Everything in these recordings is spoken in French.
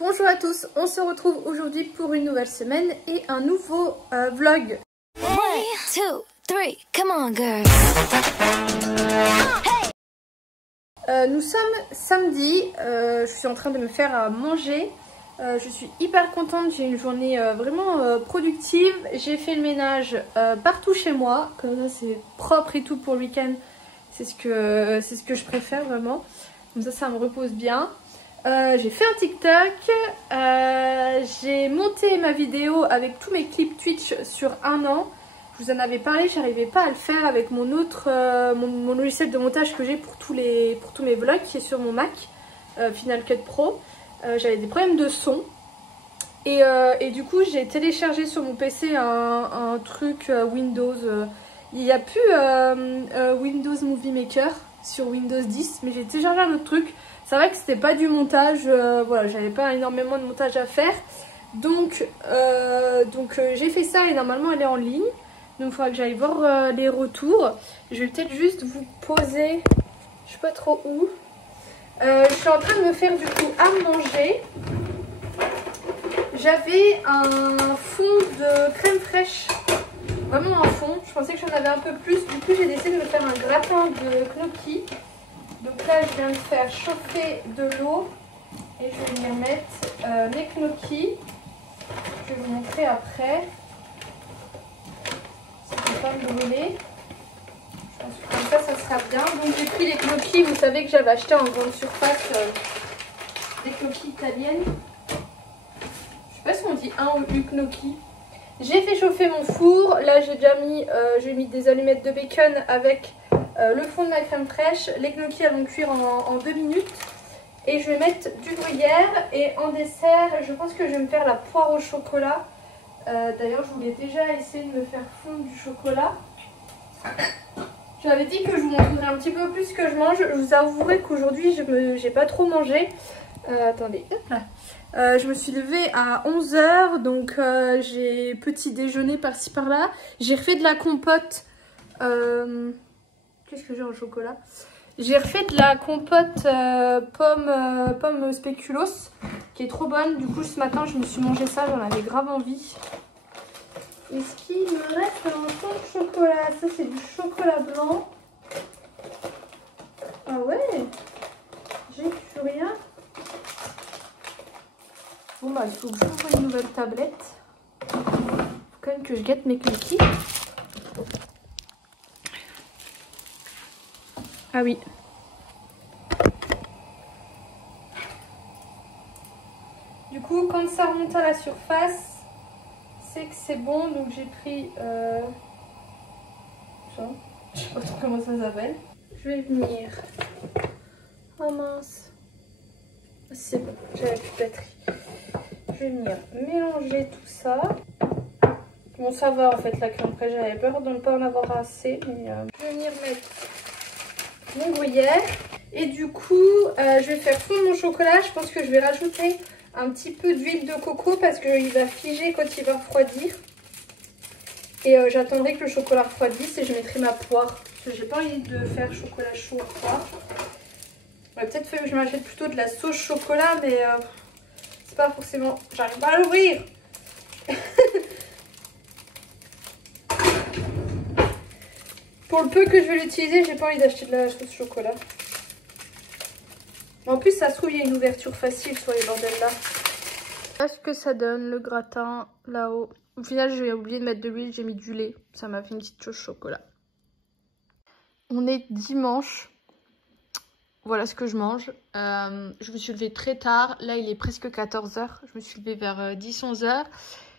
Bonjour à tous, on se retrouve aujourd'hui pour une nouvelle semaine et un nouveau vlog. 1, 2, 3, come on girls. Nous sommes samedi, je suis en train de me faire à manger. Je suis hyper contente, j'ai une journée vraiment productive. J'ai fait le ménage partout chez moi, comme ça c'est propre et tout pour le week-end. C'est ce que je préfère vraiment. Comme ça me repose bien. J'ai fait un TikTok, j'ai monté ma vidéo avec tous mes clips Twitch sur 1 an. Je vous en avais parlé, j'arrivais pas à le faire avec mon autre mon logiciel de montage que j'ai pour tous mes vlogs qui est sur mon Mac, Final Cut Pro. J'avais des problèmes de son et du coup j'ai téléchargé sur mon PC un truc Windows. Il n'y a plus Windows Movie Maker sur Windows 10, mais j'ai téléchargé un autre truc. C'est vrai que c'était pas du montage, voilà, j'avais pas énormément de montage à faire. Donc j'ai fait ça et normalement elle est en ligne. Donc il faudra que j'aille voir les retours. Je vais peut-être juste vous poser, je sais pas trop où. Je suis en train de me faire du coup à manger. J'avais un fond de crème fraîche, vraiment un fond. Je pensais que j'en avais un peu plus. Du coup j'ai décidé de me faire un gratin de gnocchi. Donc là je viens de faire chauffer de l'eau et je vais venir mettre les gnocchis. Je vais vous montrer après. Ça ne va pas me brûler. Je pense que comme ça sera bien. Donc j'ai pris les gnocchis, vous savez que j'avais acheté en grande surface des gnocchis italiennes. Je sais pas si on dit un ou une gnocchi. J'ai fait chauffer mon four. Là j'ai mis des allumettes de bacon avec le fond de ma crème fraîche. Les gnocchis elles vont cuire en 2 minutes. Et je vais mettre du gruyère. Et en dessert, je pense que je vais me faire la poire au chocolat. D'ailleurs, je voulais déjà essayer de me faire fondre du chocolat. J'avais dit que je vous montrerai un petit peu plus ce que je mange. Je vous avouerai qu'aujourd'hui, j'ai pas trop mangé. Attendez, hop là. Je me suis levée à 11 h, donc j'ai petit déjeuner par-ci par-là. J'ai refait de la compote. Qu'est-ce que j'ai en chocolat? J'ai refait de la compote pomme spéculoos qui est trop bonne. Du coup ce matin je me suis mangé ça, j'en avais grave envie. Est-ce qu'il me reste un fond de chocolat? Ça c'est du chocolat blanc. Ah ouais, j'ai plus rien. Bon bah il faut que j'ouvre une nouvelle tablette. Faut quand même que je gâte mes cookies. Ah oui. Du coup, quand ça remonte à la surface, c'est que c'est bon. Donc j'ai pris... ça. Je sais pas trop comment ça s'appelle. Je vais venir... Oh mince. C'est bon, j'avais plus de batterie. Je vais venir mélanger tout ça. Bon, ça va en fait la crème fraîche. J'avais peur de ne pas en avoir assez. Mais je vais venir mettre mon gruyère. Et du coup, je vais faire fondre mon chocolat. Je pense que je vais rajouter un petit peu d'huile de coco parce qu'il va figer quand il va refroidir. Et j'attendrai que le chocolat refroidisse et je mettrai ma poire. Parce que j'ai pas envie de faire chocolat chaud à poire. Peut-être que je m'achète plutôt de la sauce chocolat, mais c'est pas forcément... J'arrive pas à l'ouvrir. Pour le peu que je vais l'utiliser, j'ai pas envie d'acheter de la sauce chocolat. En plus, ça se trouve, il y a une ouverture facile sur les bordels là. Voilà ce que ça donne, le gratin là-haut. Au final, j'ai oublié de mettre de l'huile, j'ai mis du lait. Ça m'a fait une petite sauce chocolat. On est dimanche. Voilà ce que je mange. Je me suis levée très tard. Là, il est presque 14 h. Je me suis levée vers 10-11 h.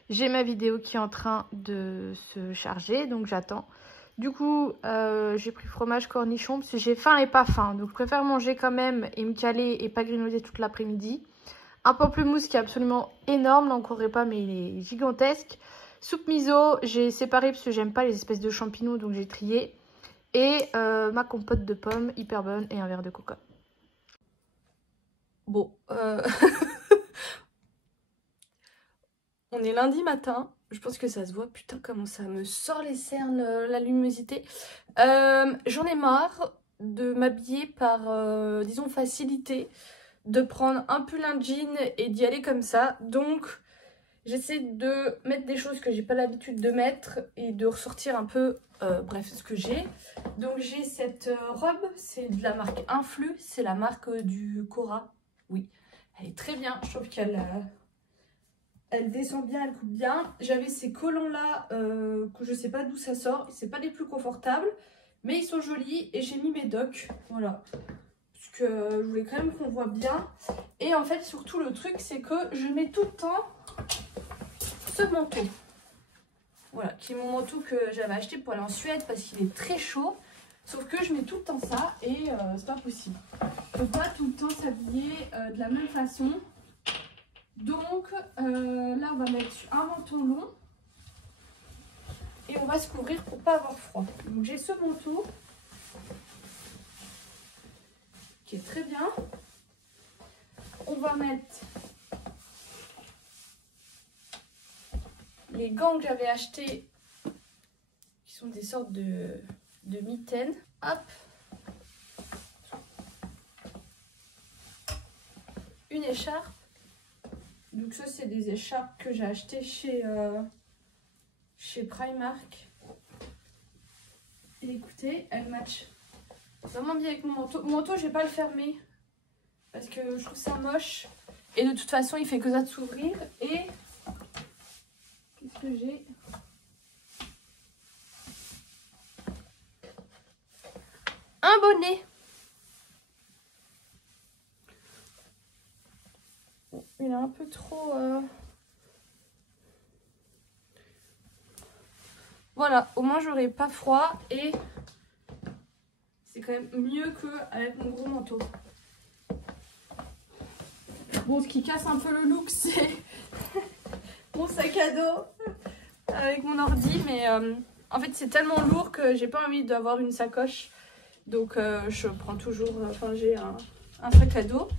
J'ai ma vidéo qui est en train de se charger, donc j'attends. Du coup, j'ai pris fromage cornichon parce que j'ai faim et pas faim. Donc, je préfère manger quand même et me caler et pas grignoter toute l'après-midi. Un pamplemousse qui est absolument énorme. Là, on ne croirait pas, mais il est gigantesque. Soupe miso, j'ai séparé parce que j'aime pas les espèces de champignons, donc j'ai trié. Et ma compote de pommes, hyper bonne, et un verre de coca. Bon, on est lundi matin. Je pense que ça se voit. Putain, comment ça me sort les cernes, la luminosité. J'en ai marre de m'habiller par, disons, facilité. de prendre un pull, un jean et d'y aller comme ça. Donc j'essaie de mettre des choses que j'ai pas l'habitude de mettre et de ressortir un peu, bref, ce que j'ai. Donc j'ai cette robe, c'est de la marque Influx, c'est la marque du Cora. Oui, elle est très bien, je trouve qu'elle elle descend bien, elle coupe bien. J'avais ces collants là, que je sais pas d'où ça sort, c'est pas les plus confortables, mais ils sont jolis et j'ai mis mes docks, voilà. Parce que je voulais quand même qu'on voit bien. Et en fait, surtout le truc, c'est que je mets tout le temps ce manteau. Voilà, qui est mon manteau que j'avais acheté pour aller en Suède parce qu'il est très chaud. Sauf que je mets tout le temps ça et c'est pas possible. On peut pas tout le temps s'habiller de la même façon. Donc là, on va mettre un manteau long et on va se couvrir pour pas avoir froid. Donc j'ai ce manteau qui est très bien. On va mettre les gants que j'avais achetés, qui sont des sortes de mitaines. Hop. Une écharpe. Donc ça, c'est des écharpes que j'ai achetées chez Primark. Et écoutez, elles matchent vraiment bien avec mon manteau. Mon manteau, je vais pas le fermer parce que je trouve ça moche. Et de toute façon, il fait que ça de s'ouvrir. Et qu'est-ce que j'ai? Un bonnet. Il est un peu trop... Voilà, au moins j'aurai pas froid et c'est quand même mieux qu'avec mon gros manteau. Bon, ce qui casse un peu le look, c'est mon sac à dos avec mon ordi, mais en fait c'est tellement lourd que j'ai pas envie d'avoir une sacoche. Donc je prends toujours, enfin j'ai un sac à dos.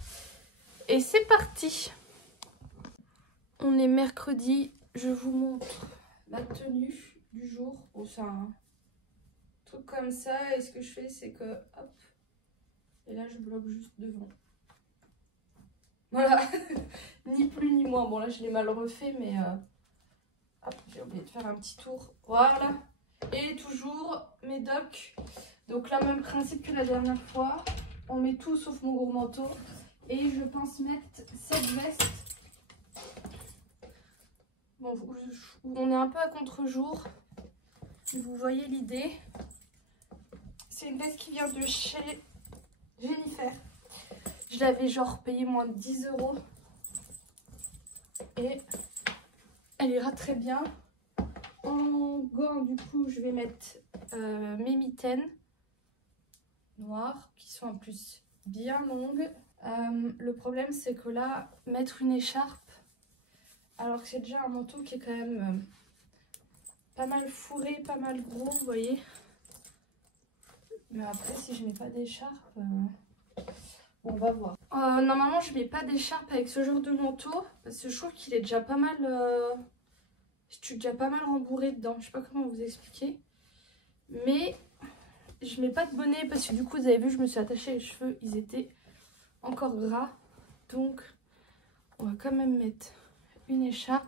Et c'est parti. On est mercredi, je vous montre la tenue du jour. Bon, c'est un truc comme ça et ce que je fais c'est que hop, et là je bloque juste devant. Voilà, ni plus ni moins. Bon là je l'ai mal refait mais hop, j'ai oublié de faire un petit tour. Voilà, et toujours mes docks. Donc là, même principe que la dernière fois, on met tout sauf mon gros manteau. Et je pense mettre cette veste. Bon, on est un peu à contre-jour. Vous voyez l'idée. C'est une veste qui vient de chez Jennifer. Je l'avais genre payé moins de 10 €. Et elle ira très bien. En gants, du coup, je vais mettre mes mitaines noires qui sont en plus bien longues. Le problème, c'est que là, mettre une écharpe, alors que c'est déjà un manteau qui est quand même pas mal fourré, pas mal gros, vous voyez. Mais après, si je mets pas d'écharpe, on va voir. Normalement, je mets pas d'écharpe avec ce genre de manteau parce que je trouve qu'il est déjà pas mal. Je suis déjà pas mal rembourrée dedans. Je sais pas comment vous expliquer, mais je mets pas de bonnet parce que du coup, vous avez vu, je me suis attachée les cheveux, ils étaient encore gras. Donc, on va quand même mettre une écharpe.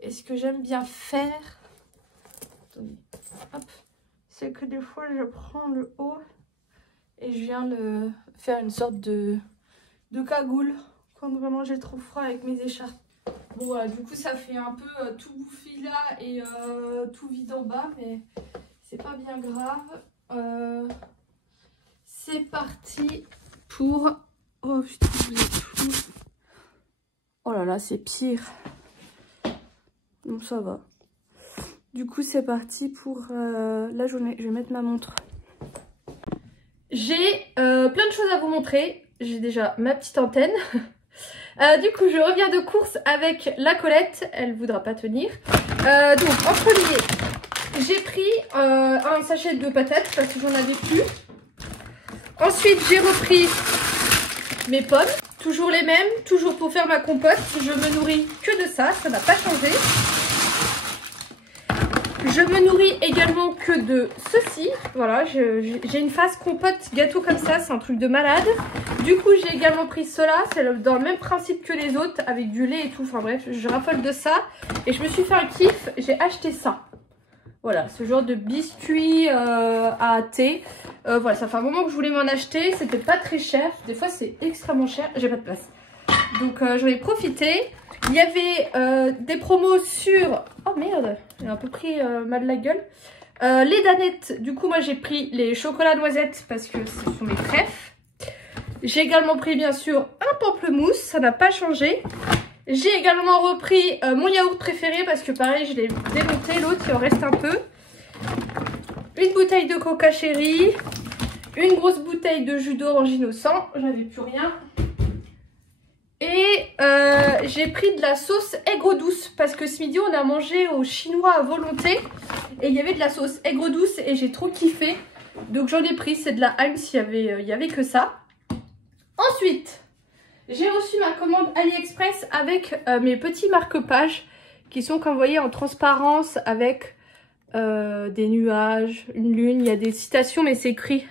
Et ce que j'aime bien faire, attendez, hop, c'est que des fois, je prends le haut et je viens le faire une sorte de cagoule quand vraiment j'ai trop froid avec mes écharpes. Bon voilà, du coup ça fait un peu tout bouffi là et tout vide en bas, mais c'est pas bien grave. C'est parti pour... Oh putain, vous êtes fous. Oh là là, c'est pire. Donc ça va. Du coup c'est parti pour la journée. Je vais mettre ma montre. J'ai plein de choses à vous montrer. J'ai déjà ma petite antenne. Du coup, je reviens de course avec la Colette. Elle voudra pas tenir. Donc, en premier, j'ai pris un sachet de patates parce que j'en avais plus. Ensuite, j'ai repris mes pommes. Toujours les mêmes, toujours pour faire ma compote. Je me nourris que de ça, ça n'a pas changé. Je me nourris également que de ceci. Voilà, j'ai une phase compote gâteau comme ça, c'est un truc de malade. Du coup, j'ai également pris cela, c'est dans le même principe que les autres, avec du lait et tout. Enfin bref, je raffole de ça. Et je me suis fait un kiff, j'ai acheté ça. Voilà, ce genre de biscuit à thé. Voilà, ça fait un moment que je voulais m'en acheter. C'était pas très cher. Des fois, c'est extrêmement cher. J'ai pas de place. Donc, j'en ai profité. Il y avait des promos sur... Oh merde, j'ai un peu pris mal la gueule. Les danettes, du coup, moi, j'ai pris les chocolats noisettes parce que ce sont mes préfs. J'ai également pris, bien sûr, un pamplemousse. Ça n'a pas changé. J'ai également repris mon yaourt préféré parce que pareil, je l'ai démonté, l'autre il en reste un peu. Une bouteille de coca chéri, une grosse bouteille de jus d'orange innocent, j'avais plus rien. Et j'ai pris de la sauce aigre douce parce que ce midi on a mangé au chinois à volonté et il y avait de la sauce aigre douce et j'ai trop kiffé. Donc j'en ai pris, c'est de la Heinz, il y avait que ça. Ensuite... j'ai reçu ma commande AliExpress avec mes petits marque-pages qui sont, comme vous voyez, en transparence avec des nuages, une lune. Il y a des citations mais c'est écrit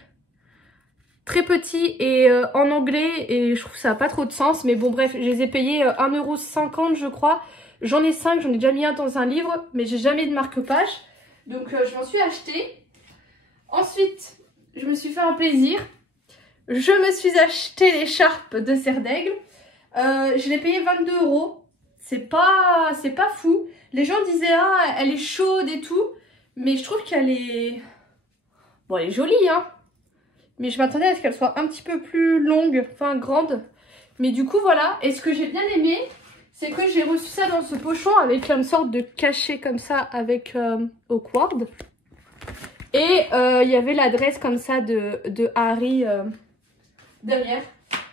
très petit et en anglais et je trouve que ça n'a pas trop de sens. Mais bon bref, je les ai payés 1,50 € je crois. J'en ai 5, j'en ai déjà mis un dans un livre mais j'ai jamais de marque-page. Donc je m'en suis acheté. Ensuite, je me suis fait un plaisir. Je me suis acheté l'écharpe de Serre d'Aigle. Je l'ai payé 22 €. C'est pas fou. Les gens disaient ah elle est chaude et tout. Mais je trouve qu'elle est... bon elle est jolie hein. Mais je m'attendais à ce qu'elle soit un petit peu plus longue. Enfin grande. Mais du coup voilà. Et ce que j'ai bien aimé, c'est que j'ai reçu ça dans ce pochon avec une sorte de cachet comme ça avec Awkward. Et il y avait l'adresse comme ça de Harry... derrière.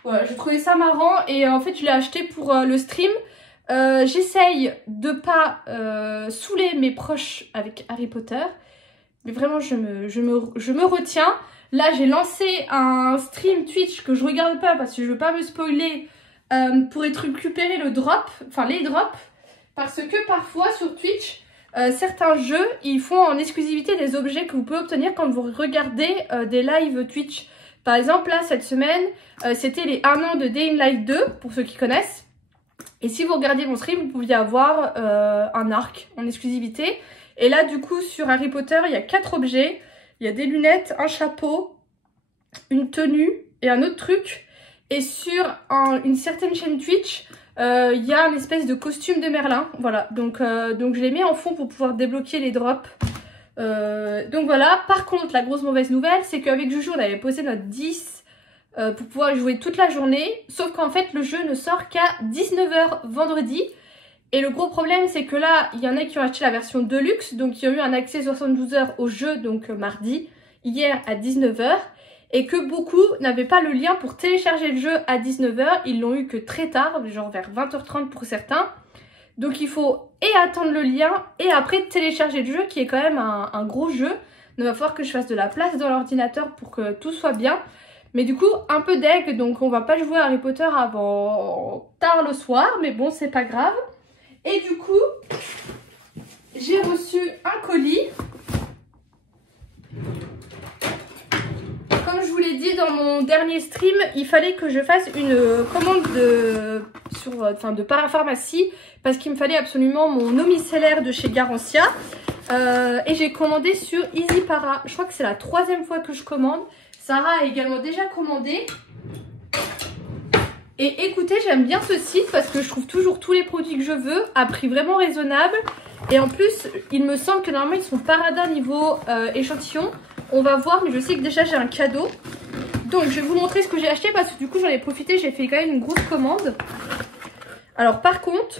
Voilà, je trouvais ça marrant et en fait je l'ai acheté pour le stream. J'essaye de pas saouler mes proches avec Harry Potter. Mais vraiment je me retiens. Là j'ai lancé un stream Twitch que je regarde pas parce que je veux pas me spoiler pour récupérer le drop, enfin les drops. Parce que parfois sur Twitch, certains jeux ils font en exclusivité des objets que vous pouvez obtenir quand vous regardez des lives Twitch. Par exemple, là, cette semaine, c'était les 1 an de Day in Life 2, pour ceux qui connaissent. Et si vous regardiez mon stream, vous pouviez avoir un arc en exclusivité. Et là, du coup, sur Harry Potter, il y a 4 objets. Il y a des lunettes, un chapeau, une tenue et un autre truc. Et sur une certaine chaîne Twitch, il y a une espèce de costume de Merlin. Voilà, donc je les mets en fond pour pouvoir débloquer les drops. Donc voilà, par contre la grosse mauvaise nouvelle c'est qu'avec Juju on avait posé notre 10 pour pouvoir jouer toute la journée, sauf qu'en fait le jeu ne sort qu'à 19 h vendredi et le gros problème c'est que là il y en a qui ont acheté la version Deluxe, donc qui ont eu un accès 72 h au jeu, donc mardi, hier à 19 h, et que beaucoup n'avaient pas le lien pour télécharger le jeu à 19 h, ils l'ont eu que très tard, genre vers 20 h 30 pour certains. Donc il faut et attendre le lien et après télécharger le jeu qui est quand même un gros jeu. Donc il va falloir que je fasse de la place dans l'ordinateur pour que tout soit bien. Mais du coup un peu deg, donc on va pas jouer à Harry Potter avant tard le soir. Mais bon c'est pas grave. Et du coup j'ai reçu un colis. Comme je vous l'ai dit dans mon dernier stream, il fallait que je fasse une commande de parapharmacie parce qu'il me fallait absolument mon eau micellaire de chez Garancia. Et j'ai commandé sur Easy Para. Je crois que c'est la 3e fois que je commande. Sarah a également déjà commandé. Et écoutez, j'aime bien ce site parce que je trouve toujours tous les produits que je veux à prix vraiment raisonnable. Et en plus, il me semble que normalement ils sont paradis niveau échantillon. On va voir, mais je sais que déjà j'ai un cadeau. Donc je vais vous montrer ce que j'ai acheté parce que du coup j'en ai profité, j'ai fait quand même une grosse commande. Alors par contre,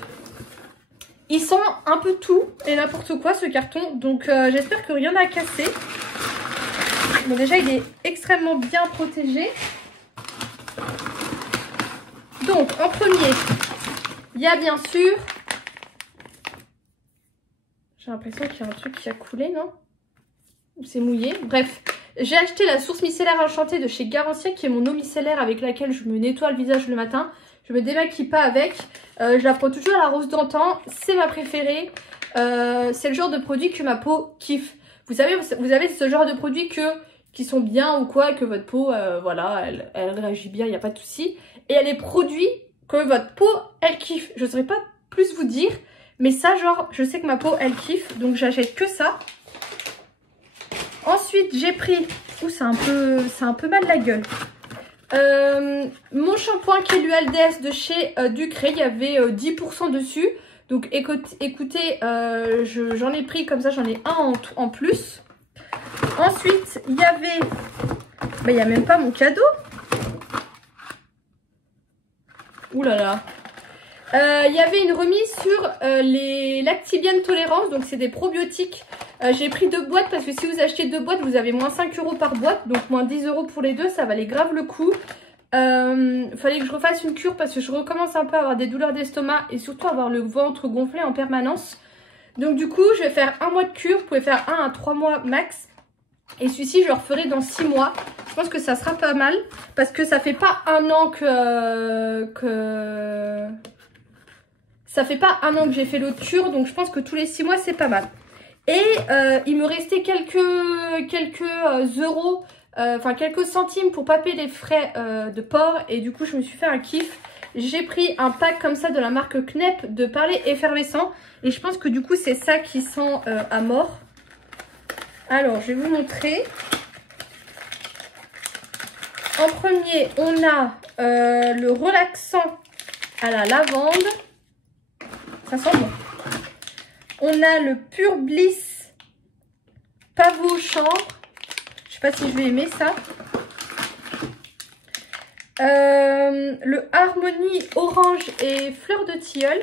il sent un peu tout et n'importe quoi ce carton. Donc j'espère que rien n'a cassé. Bon déjà il est extrêmement bien protégé. Donc en premier, il y a bien sûr... J'ai l'impression qu'il y a un truc qui a coulé, non? C'est mouillé. Bref, j'ai acheté la source micellaire enchantée de chez Garancia qui est mon eau micellaire avec laquelle je me nettoie le visage le matin. Je me démaquille pas avec. Je la prends toujours à la rose d'antan. C'est ma préférée. c'est le genre de produit que ma peau kiffe. Vous savez, vous avez ce genre de produits qui sont bien ou quoi, que votre peau, voilà, elle réagit bien, il n'y a pas de souci. Et il y a des produits que votre peau, elle kiffe. Je ne saurais pas plus vous dire, mais ça, genre, je sais que ma peau, elle kiffe, donc j'achète que ça. Ensuite, j'ai pris... Ouh, c'est un peu mal la gueule. Mon shampoing qui est l'ULDS de chez Ducré, il y avait 10% dessus. Donc écoutez, j'en ai pris comme ça, j'en ai un en plus. Ensuite, il y avait... Bah, il n'y a même pas mon cadeau. Ouh là là. Il y avait une remise sur les Lactibienne Tolérance. Donc c'est des probiotiques. J'ai pris 2 boîtes parce que si vous achetez 2 boîtes, vous avez moins 5 € par boîte. Donc moins 10 € pour les deux, ça valait grave le coup. Fallait que je refasse une cure parce que je recommence un peu à avoir des douleurs d'estomac et surtout avoir le ventre gonflé en permanence. Donc du coup, je vais faire 1 mois de cure. Vous pouvez faire 1 à 3 mois max. Et celui-ci, je le referai dans 6 mois. Je pense que ça sera pas mal parce que ça fait pas un an ça fait pas un an que j'ai fait l'autre cure. Donc je pense que tous les 6 mois, c'est pas mal. Et il me restait quelques euros, enfin quelques centimes pour pas payer les frais de port. Et du coup, je me suis fait un kiff. J'ai pris un pack comme ça de la marque Knep de Parler Effervescent. Et je pense que du coup, c'est ça qui sent à mort. Alors, je vais vous montrer. En premier, on a le relaxant à la lavande. Ça sent bon. On a le Pure Bliss Pavot Chambre. Je sais pas si je vais aimer ça. Le Harmonie Orange et Fleur de Tilleul.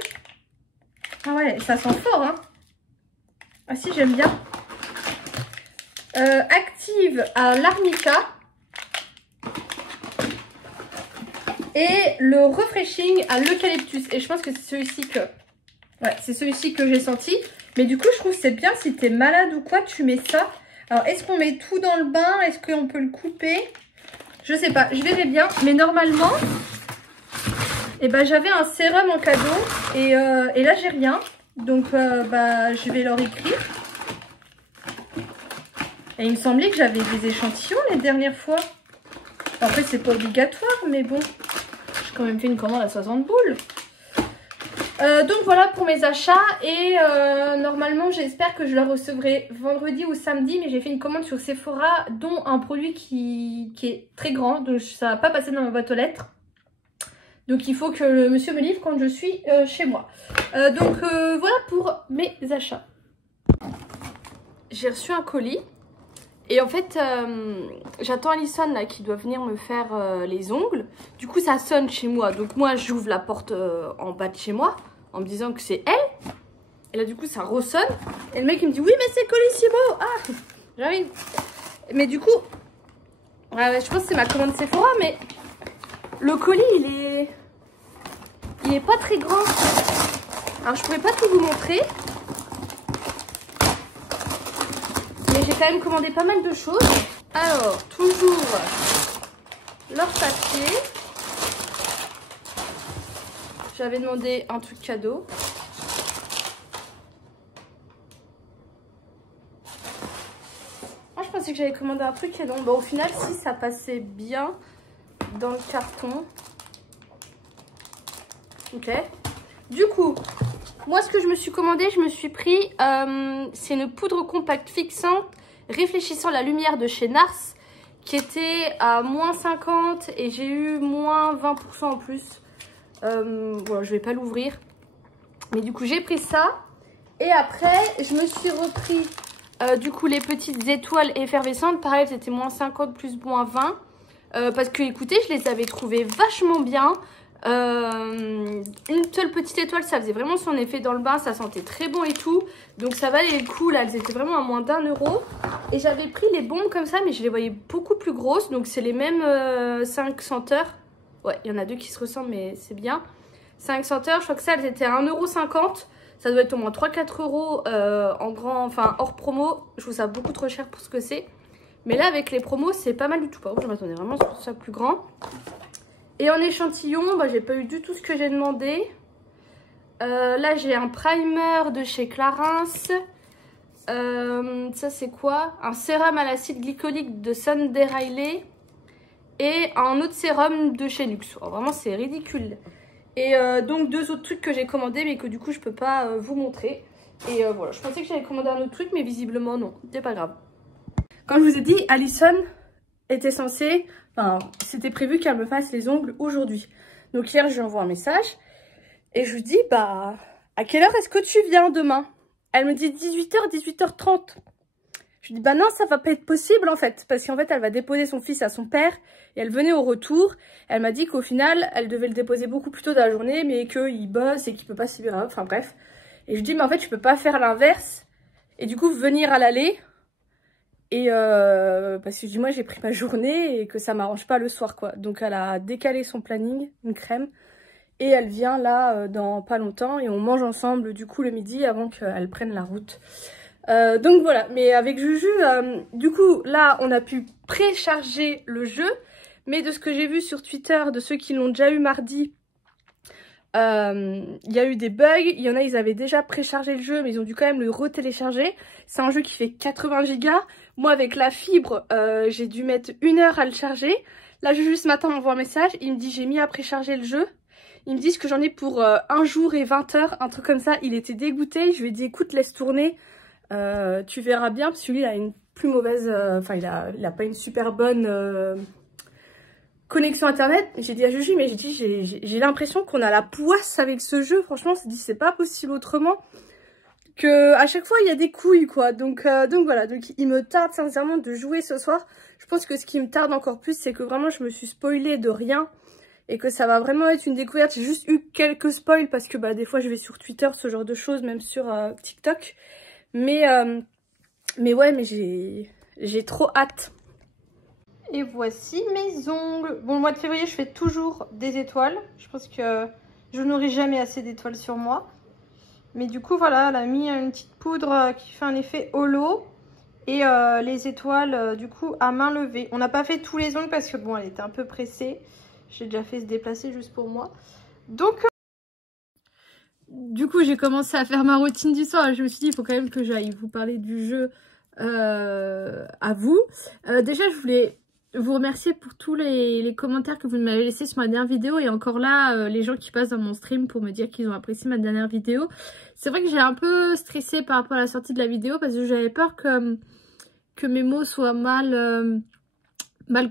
Ah ouais, ça sent fort, hein. Ah si, j'aime bien. Active à l'arnica. Et le Refreshing à l'eucalyptus. Et je pense que c'est celui-ci que... Ouais, c'est celui-ci que j'ai senti. Mais du coup, je trouve que c'est bien si t'es malade ou quoi, tu mets ça. Alors, est-ce qu'on met tout dans le bain? Est-ce qu'on peut le couper? Je sais pas, je verrai bien. Mais normalement, eh ben, j'avais un sérum en cadeau. Et là, j'ai rien. Donc, bah, je vais leur écrire. Et il me semblait que j'avais des échantillons les dernières fois. Après, c'est pas obligatoire, mais bon. J'ai quand même fait une commande à 60 boules. Donc voilà pour mes achats. Et normalement, j'espère que je la recevrai vendredi ou samedi. Mais j'ai fait une commande sur Sephora, dont un produit qui est très grand. Donc ça va pas passer dans ma boîte aux lettres. Donc il faut que le monsieur me livre quand je suis chez moi. Donc voilà pour mes achats. J'ai reçu un colis. Et en fait, j'attends Alison là qui doit venir me faire les ongles. Du coup, ça sonne chez moi. Donc moi, j'ouvre la porte en bas de chez moi en me disant que c'est elle. Et là, du coup, ça ressonne. Et le mec, il me dit, oui, mais c'est Colissimo. Ah, j'arrive. Mais du coup, ouais, je pense que c'est ma commande Sephora, mais le colis, il est pas très grand. Alors, je pourrais pas tout vous montrer. Mais j'ai quand même commandé pas mal de choses. Alors, toujours leur papier. J'avais demandé un truc cadeau. Moi, je pensais que j'avais commandé un truc et donc, bah, au final, si, ça passait bien dans le carton. Ok. Du coup, moi, ce que je me suis commandé, je me suis pris, c'est une poudre compacte fixante réfléchissant la lumière de chez Nars, qui était à moins 50 et j'ai eu moins 20% en plus. Voilà, je vais pas l'ouvrir. Mais du coup, j'ai pris ça. Et après, je me suis repris, du coup, les petites étoiles effervescentes. Pareil, c'était moins 50 plus moins 20. Parce que, écoutez, je les avais trouvées vachement bien. Une seule petite étoile, ça faisait vraiment son effet dans le bain, ça sentait très bon et tout, donc ça valait le coup. Là, elles étaient vraiment à moins d'1 €. Et j'avais pris les bombes comme ça, mais je les voyais beaucoup plus grosses, donc c'est les mêmes 5 senteurs. Ouais, il y en a 2 qui se ressemblent, mais c'est bien. 5 senteurs, je crois que ça, elles étaient à 1,50 €. Ça doit être au moins 3-4 € en grand, enfin hors promo. Je trouve ça beaucoup trop cher pour ce que c'est. Mais là, avec les promos, c'est pas mal du tout. Par contre, je m'attendais vraiment à ce que ce soit plus grand. Et en échantillon, bah, j'ai pas eu du tout ce que j'ai demandé. Là j'ai un primer de chez Clarins. Ça c'est quoi? Un sérum à l'acide glycolique de Sunday Riley. Et un autre sérum de chez Nuxe. Oh, vraiment c'est ridicule. Et donc 2 autres trucs que j'ai commandés mais que du coup je peux pas vous montrer. Et voilà, je pensais que j'avais commandé un autre truc mais visiblement non, c'est pas grave. Comme je vous ai dit, Alison était censée, enfin c'était prévu qu'elle me fasse les ongles aujourd'hui. Donc hier je lui envoie un message et je lui dis bah à quelle heure est-ce que tu viens demain? Elle me dit 18h, 18h30. Je lui dis bah non, ça va pas être possible en fait, parce qu'en fait elle va déposer son fils à son père et elle venait au retour. Elle m'a dit qu'au final elle devait le déposer beaucoup plus tôt dans la journée mais qu'il bosse et qu'il peut pas s'y libérer, enfin bref. Et je lui dis mais en fait je peux pas faire l'inverse et du coup venir à l'aller. Et parce que je dis moi j'ai pris ma journée et que ça m'arrange pas le soir quoi. Donc elle a décalé son planning, une crème. Et elle vient là dans pas longtemps et on mange ensemble du coup le midi avant qu'elle prenne la route. Donc voilà, mais avec Juju, du coup là on a pu précharger le jeu. Mais de ce que j'ai vu sur Twitter, de ceux qui l'ont déjà eu mardi, il y a eu des bugs. Il y en a, ils avaient déjà préchargé le jeu mais ils ont dû quand même le retélécharger. C'est un jeu qui fait 80 Go. Moi avec la fibre, j'ai dû mettre 1 heure à le charger. Là Juju ce matin m'envoie un message, il me dit j'ai mis à précharger le jeu. Ils me disent que j'en ai pour 1 jour et 20 heures, un truc comme ça. Il était dégoûté. Je lui ai dit écoute laisse tourner, tu verras bien. Parce que lui il a une plus mauvaise, enfin il a pas une super bonne connexion internet. J'ai dit à Juju mais j'ai l'impression qu'on a la poisse avec ce jeu. Franchement c'est pas possible autrement. Que à chaque fois il y a des couilles quoi. Donc voilà, donc il me tarde sincèrement de jouer ce soir. Je pense que ce qui me tarde encore plus c'est que vraiment je me suis spoilée de rien. Et que ça va vraiment être une découverte. J'ai juste eu quelques spoils parce que bah, des fois je vais sur Twitter, ce genre de choses, même sur TikTok. Mais ouais, mais j'ai trop hâte. Et voici mes ongles. Bon, le mois de février, je fais toujours des étoiles. Je pense que je n'aurai jamais assez d'étoiles sur moi. Mais du coup, voilà, elle a mis une petite poudre qui fait un effet holo. Et les étoiles, du coup, à main levée. On n'a pas fait tous les ongles parce que, bon, elle était un peu pressée. J'ai déjà fait se déplacer juste pour moi. Donc, du coup, j'ai commencé à faire ma routine du soir. Je me suis dit, il faut quand même que j'aille vous parler du jeu à vous. Déjà, je voulais vous remercier pour tous les commentaires que vous m'avez laissés sur ma dernière vidéo. Et encore là, les gens qui passent dans mon stream pour me dire qu'ils ont apprécié ma dernière vidéo. C'est vrai que j'ai un peu stressé par rapport à la sortie de la vidéo parce que j'avais peur que mes mots soient mal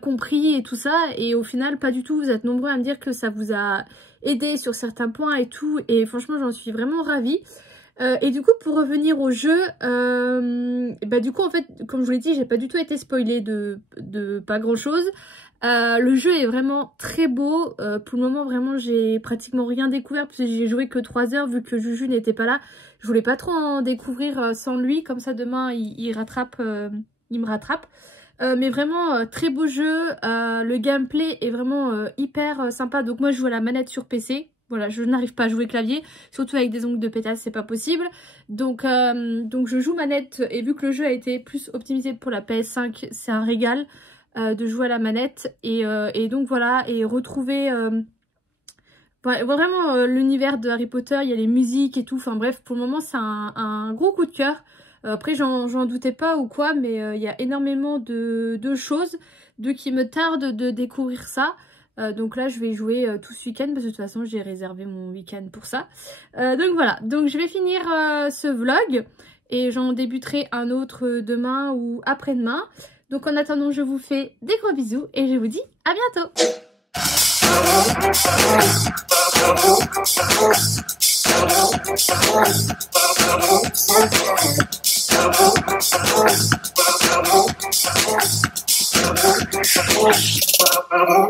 compris et tout ça, et au final pas du tout. Vous êtes nombreux à me dire que ça vous a aidé sur certains points et tout, et franchement j'en suis vraiment ravie. Et du coup pour revenir au jeu, bah du coup en fait comme je vous l'ai dit j'ai pas du tout été spoilée de pas grand chose. Le jeu est vraiment très beau. Pour le moment vraiment j'ai pratiquement rien découvert parce que j'ai joué que 3 heures vu que Juju n'était pas là. Je voulais pas trop en découvrir sans lui, comme ça demain il me rattrape. Mais vraiment très beau jeu, le gameplay est vraiment hyper sympa. Donc moi je joue à la manette sur PC, voilà, je n'arrive pas à jouer clavier, surtout avec des ongles de pétasse c'est pas possible. Donc je joue manette et vu que le jeu a été plus optimisé pour la PS5, c'est un régal de jouer à la manette. Et donc voilà, et retrouver vraiment l'univers de Harry Potter, il y a les musiques et tout, enfin bref pour le moment c'est un gros coup de cœur. Après j'en doutais pas ou quoi, mais il y a énormément de choses qui me tardent de découvrir ça. Donc là je vais jouer tout ce week-end parce que de toute façon j'ai réservé mon week-end pour ça. Donc voilà, donc je vais finir ce vlog et j'en débuterai un autre demain ou après-demain. Donc en attendant je vous fais des gros bisous et je vous dis à bientôt.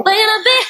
Playing a bit